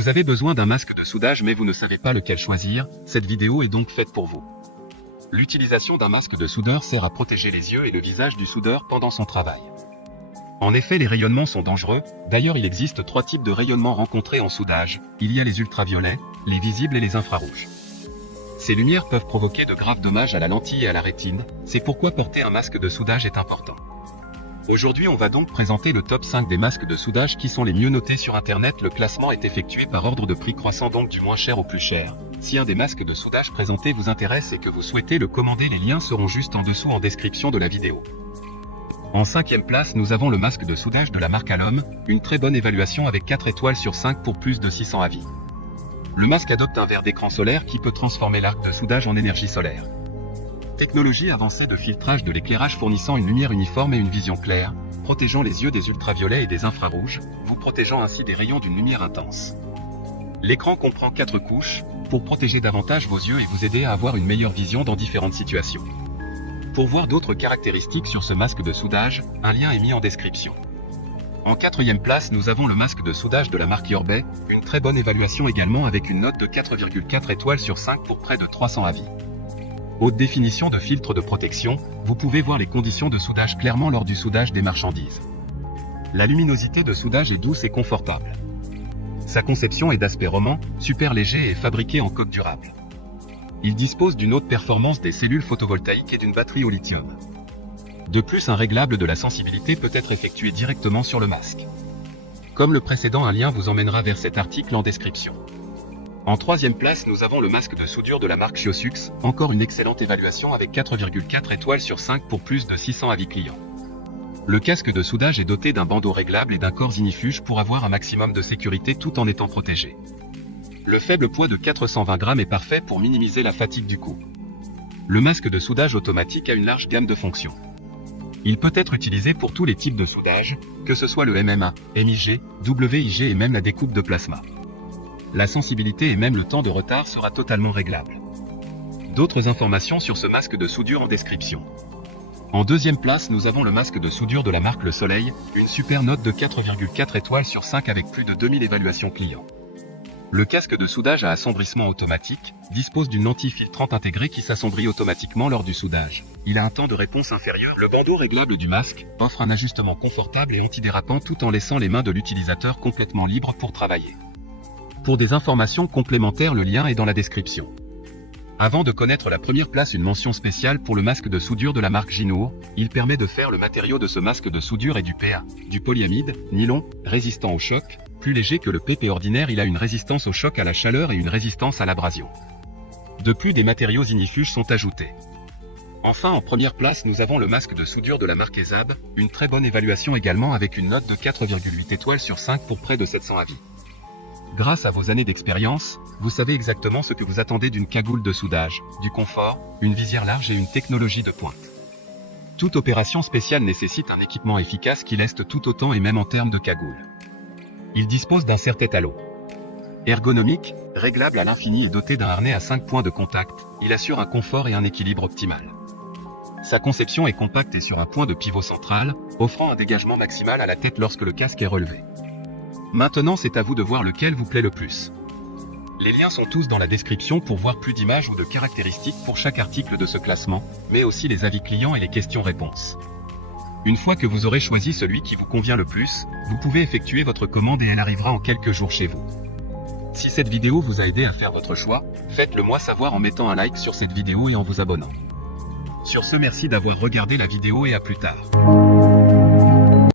Vous avez besoin d'un masque de soudage mais vous ne savez pas lequel choisir, cette vidéo est donc faite pour vous. L'utilisation d'un masque de soudeur sert à protéger les yeux et le visage du soudeur pendant son travail. En effet, les rayonnements sont dangereux, d'ailleurs il existe 3 types de rayonnements rencontrés en soudage, il y a les ultraviolets, les visibles et les infrarouges. Ces lumières peuvent provoquer de graves dommages à la lentille et à la rétine, c'est pourquoi porter un masque de soudage est important. Aujourd'hui on va donc présenter le top 5 des masques de soudage qui sont les mieux notés sur internet. Le classement est effectué par ordre de prix croissant, donc du moins cher au plus cher. Si un des masques de soudage présentés vous intéresse et que vous souhaitez le commander, les liens seront juste en dessous en description de la vidéo. En 5e place, nous avons le masque de soudage de la marque Alom, une très bonne évaluation avec 4 étoiles sur 5 pour plus de 600 avis. Le masque adopte un verre d'écran solaire qui peut transformer l'arc de soudage en énergie solaire. Technologie avancée de filtrage de l'éclairage fournissant une lumière uniforme et une vision claire, protégeant les yeux des ultraviolets et des infrarouges, vous protégeant ainsi des rayons d'une lumière intense. L'écran comprend 4 couches, pour protéger davantage vos yeux et vous aider à avoir une meilleure vision dans différentes situations. Pour voir d'autres caractéristiques sur ce masque de soudage, un lien est mis en description. En 4e place, nous avons le masque de soudage de la marque Yorbay, une très bonne évaluation également avec une note de 4,4 étoiles sur 5 pour près de 300 avis. Haute définition de filtre de protection, vous pouvez voir les conditions de soudage clairement lors du soudage des marchandises. La luminosité de soudage est douce et confortable. Sa conception est d'aspect roman, super léger et fabriqué en coque durable. Il dispose d'une haute performance des cellules photovoltaïques et d'une batterie au lithium. De plus, un réglable de la sensibilité peut être effectué directement sur le masque. Comme le précédent, un lien vous emmènera vers cet article en description. En 3e place, nous avons le masque de soudure de la marque Chiosux, encore une excellente évaluation avec 4,4 étoiles sur 5 pour plus de 600 avis clients. Le casque de soudage est doté d'un bandeau réglable et d'un corps ignifuge pour avoir un maximum de sécurité tout en étant protégé. Le faible poids de 420 grammes est parfait pour minimiser la fatigue du cou. Le masque de soudage automatique a une large gamme de fonctions. Il peut être utilisé pour tous les types de soudage, que ce soit le MMA, MIG, WIG et même la découpe de plasma. La sensibilité et même le temps de retard sera totalement réglable. D'autres informations sur ce masque de soudure en description. En 2e place, nous avons le masque de soudure de la marque Le Soleil, une super note de 4,4 étoiles sur 5 avec plus de 2000 évaluations clients. Le casque de soudage à assombrissement automatique dispose d'une lentille filtrante intégrée qui s'assombrit automatiquement lors du soudage. Il a un temps de réponse inférieur. Le bandeau réglable du masque offre un ajustement confortable et antidérapant tout en laissant les mains de l'utilisateur complètement libres pour travailler. Pour des informations complémentaires, le lien est dans la description. Avant de connaître la première place, une mention spéciale pour le masque de soudure de la marque Ginour. Il permet de faire le matériau de ce masque de soudure est du PA, du polyamide, nylon, résistant au choc. Plus léger que le PP ordinaire, il a une résistance au choc, à la chaleur et une résistance à l'abrasion. De plus, des matériaux ignifuges sont ajoutés. Enfin, en première place, nous avons le masque de soudure de la marque Ezab, une très bonne évaluation également avec une note de 4,8 étoiles sur 5 pour près de 700 avis. Grâce à vos années d'expérience, vous savez exactement ce que vous attendez d'une cagoule de soudage, du confort, une visière large et une technologie de pointe. Toute opération spéciale nécessite un équipement efficace qui leste tout autant et même en termes de cagoule. Il dispose d'un serre-tête à l'eau. Ergonomique, réglable à l'infini et doté d'un harnais à 5 points de contact, il assure un confort et un équilibre optimal. Sa conception est compacte et sur un point de pivot central, offrant un dégagement maximal à la tête lorsque le casque est relevé. Maintenant, c'est à vous de voir lequel vous plaît le plus. Les liens sont tous dans la description pour voir plus d'images ou de caractéristiques pour chaque article de ce classement, mais aussi les avis clients et les questions-réponses. Une fois que vous aurez choisi celui qui vous convient le plus, vous pouvez effectuer votre commande et elle arrivera en quelques jours chez vous. Si cette vidéo vous a aidé à faire votre choix, faites-le moi savoir en mettant un like sur cette vidéo et en vous abonnant. Sur ce, merci d'avoir regardé la vidéo et à plus tard.